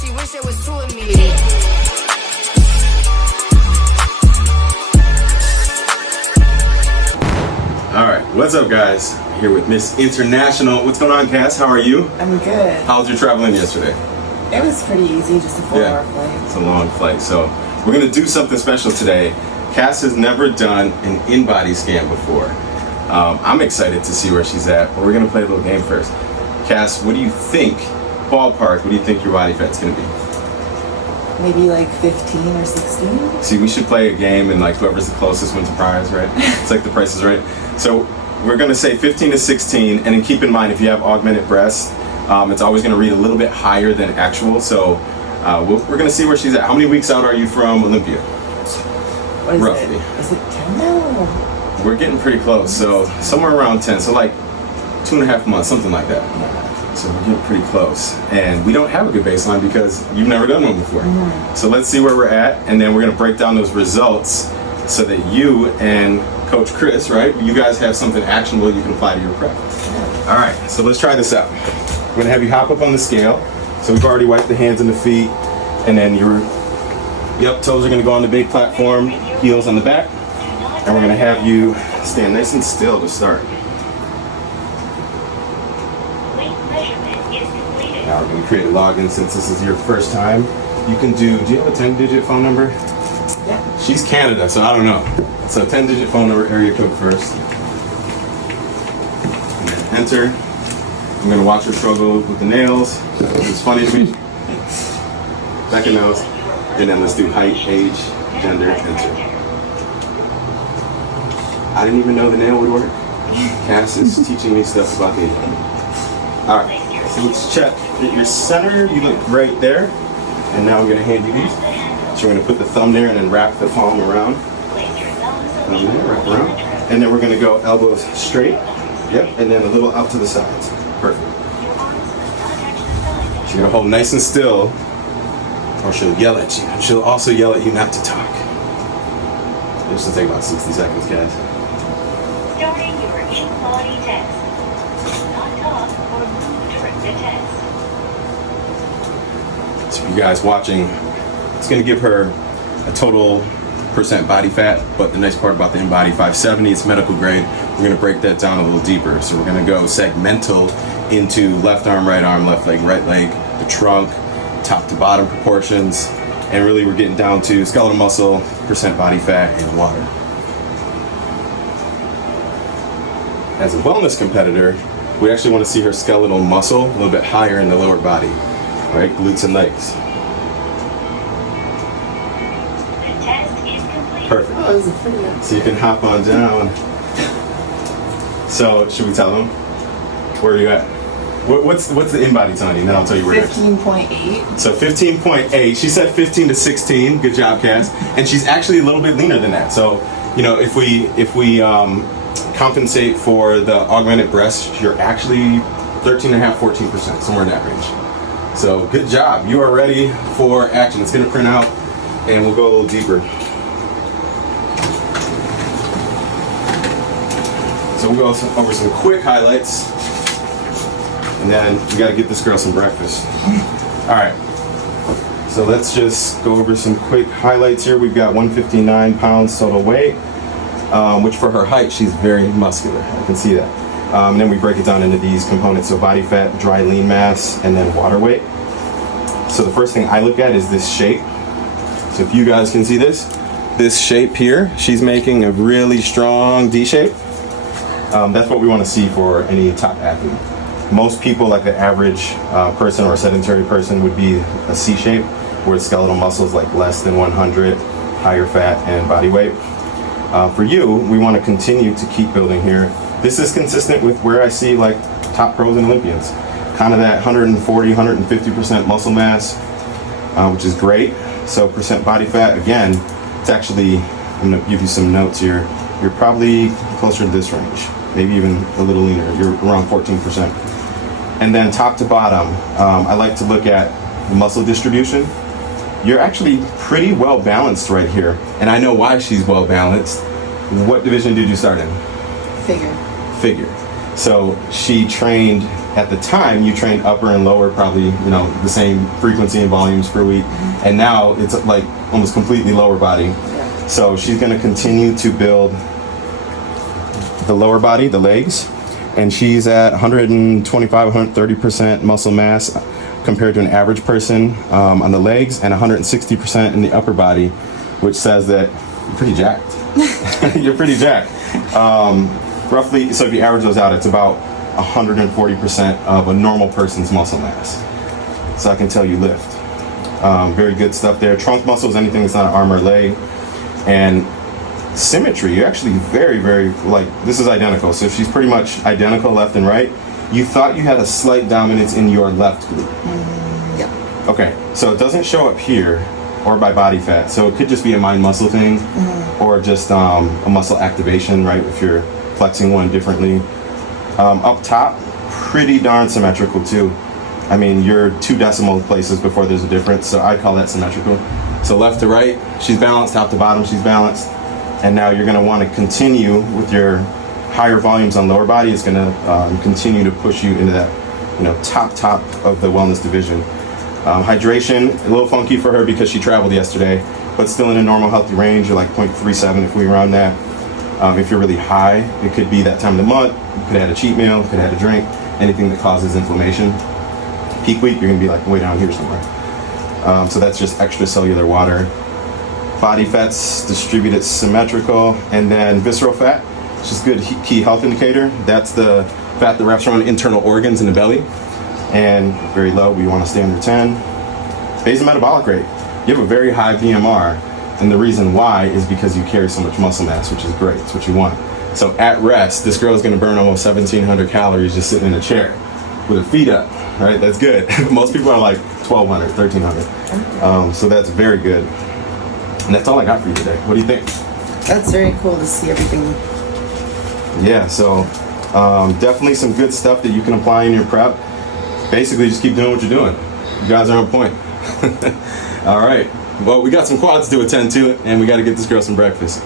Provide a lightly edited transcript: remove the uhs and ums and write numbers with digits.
she wish it was two of me. All right, what's up, guys? I'm here with Miss International. What's going on, Kass? How are you? I'm good. How was your traveling yesterday? It was pretty easy, just a 4-hour flight. It's a long flight. So we're gonna do something special today. Kass has never done an InBody scan before. I'm excited to see where she's at, but we're gonna play a little game first. Kass, what do you think, ballpark, what do you think your body fat's gonna be? Maybe like 15 or 16. See, we should play a game and like whoever's the closest wins a prize, right? It's like The Price is Right. So we're gonna say 15 to 16, and then keep in mind if you have augmented breasts, it's always gonna read a little bit higher than actual. So we're gonna see where she's at. How many weeks out are you from Olympia? What is Roughly. Is it 10 now? We're getting pretty close, so somewhere around 10, so like 2.5 months, something like that. Yeah. So we're getting pretty close, and we don't have a good baseline because you've never done one before. So let's see where we're at, and then we're gonna break down those results so that you and Coach Chris, right, you guys have something actionable you can apply to your prep. All right, so let's try this out. We're gonna have you hop up on the scale. So we've already wiped the hands and the feet, and then your toes are gonna go on the big platform, heels on the back, and we're gonna have you stand nice and still to start. Now we're going to create a login since this is your first time. You can do you have a 10-digit phone number? Yeah. She's Canada, so I don't know. So 10-digit phone number, area code first. And then enter. I'm going to watch her struggle with the nails. It's funny to me. Back and nose. And then let's do height, age, gender, enter. I didn't even know the nail would work. Kass is teaching me stuff about nail. All right. So let's check that your center, you look right there. And now I'm gonna hand you these. So we're gonna put the thumb there and then wrap the palm around. Thumb there, wrap around. And then we're gonna go elbows straight. Yep, and then a little out to the sides. Perfect. So you're gonna hold nice and still, or she'll yell at you. She'll also yell at you not to talk. This will take about 60 seconds, guys. Starting your InBody test. Not talk or move during the test. So for you guys watching, it's going to give her a total percent body fat, but the nice part about the InBody 570, it's medical grade. We're going to break that down a little deeper. So we're going to go segmental into left arm, left leg, the trunk, top to bottom proportions, and really we're getting down to skeletal muscle, percent body fat, and water. As a wellness competitor, we actually want to see her skeletal muscle a little bit higher in the lower body, right? Glutes and legs. The test is complete. Perfect. Oh, this is pretty good. So you can hop on down. So should we tell them? Where are you at? What's the InBody, Tony? And then I'll tell you where it is. 15.8. So 15.8. She said 15 to 16. Good job, Kass. And she's actually a little bit leaner than that. So, you know, if we compensate for the augmented breast, you're actually 13.5%, 14%, somewhere in that range. So good job. You are ready for action. It's going to print out, and we'll go a little deeper. So we'll go over some quick highlights, and then we got to get this girl some breakfast. All right. So let's just go over some quick highlights here. We've got 159 pounds total weight. Which for her height, she's very muscular. I can see that. And then we break it down into these components. So body fat, dry lean mass, and then water weight. So the first thing I look at is this shape. So if you guys can see this shape here, she's making a really strong D shape. That's what we want to see for any top athlete. Most people, like the average person or a sedentary person, would be a C shape, where skeletal muscles like less than 100, higher fat, and body weight. For you, we want to continue to keep building here. This is consistent with where I see like top pros and Olympians. Kind of that 140, 150% muscle mass, which is great. So percent body fat, again, it's actually, I'm going to give you some notes here. You're probably closer to this range, maybe even a little leaner. You're around 14%. And then top to bottom, I like to look at the muscle distribution. You're actually pretty well balanced right here. And I know why she's well balanced. What division did you start in? Figure. Figure. So she trained, at the time, you trained upper and lower, probably, you know, the same frequency and volumes per week. And now it's like almost completely lower body. Yeah. So she's going to continue to build the lower body, the legs. And she's at 125, 130% muscle mass compared to an average person on the legs, and 160% in the upper body, which says that you're pretty jacked. You're pretty jacked. Roughly, so if you average those out, it's about 140% of a normal person's muscle mass. So I can tell you lift. Very good stuff there. Trunk muscles, anything that's not an arm or leg. And symmetry, you're actually very, very, like, this is identical. So if she's pretty much identical left and right, you thought you had a slight dominance in your left glute. Yep. Okay, so it doesn't show up here or by body fat. So it could just be a mind muscle thing, or just a muscle activation, right? If you're flexing one differently. Up top, pretty darn symmetrical too. I mean, you're 2 decimal places before there's a difference, so I call that symmetrical. So left to right, she's balanced, top to bottom, she's balanced. And now you're gonna wanna continue with your higher volumes on lower body. It's gonna continue to push you into that, you know, top of the wellness division. Hydration, a little funky for her because she traveled yesterday, but still in a normal healthy range, or like 0.37 if we were on that. If you're really high, it could be that time of the month. You could have had a cheat meal, you could have had a drink, anything that causes inflammation. Peak week, you're gonna be like way down here somewhere. So that's just extracellular water. Body fats distributed symmetrical, and then visceral fat, which is a good key health indicator. That's the fat that wraps around internal organs in the belly, and very low. We want to stay under 10. Basal metabolic rate. You have a very high BMR, and the reason why is because you carry so much muscle mass, which is great. It's what you want. So at rest, this girl is going to burn almost 1,700 calories just sitting in a chair with her feet up. Right? That's good. Most people are like 1,200, 1,300. So that's very good. And that's all I got for you today. What do you think? That's very cool to see everything. Yeah, so definitely some good stuff that you can apply in your prep. Basically, just keep doing what you're doing. You guys are on point. All right. Well, we got some quads to attend to, and we got to get this girl some breakfast.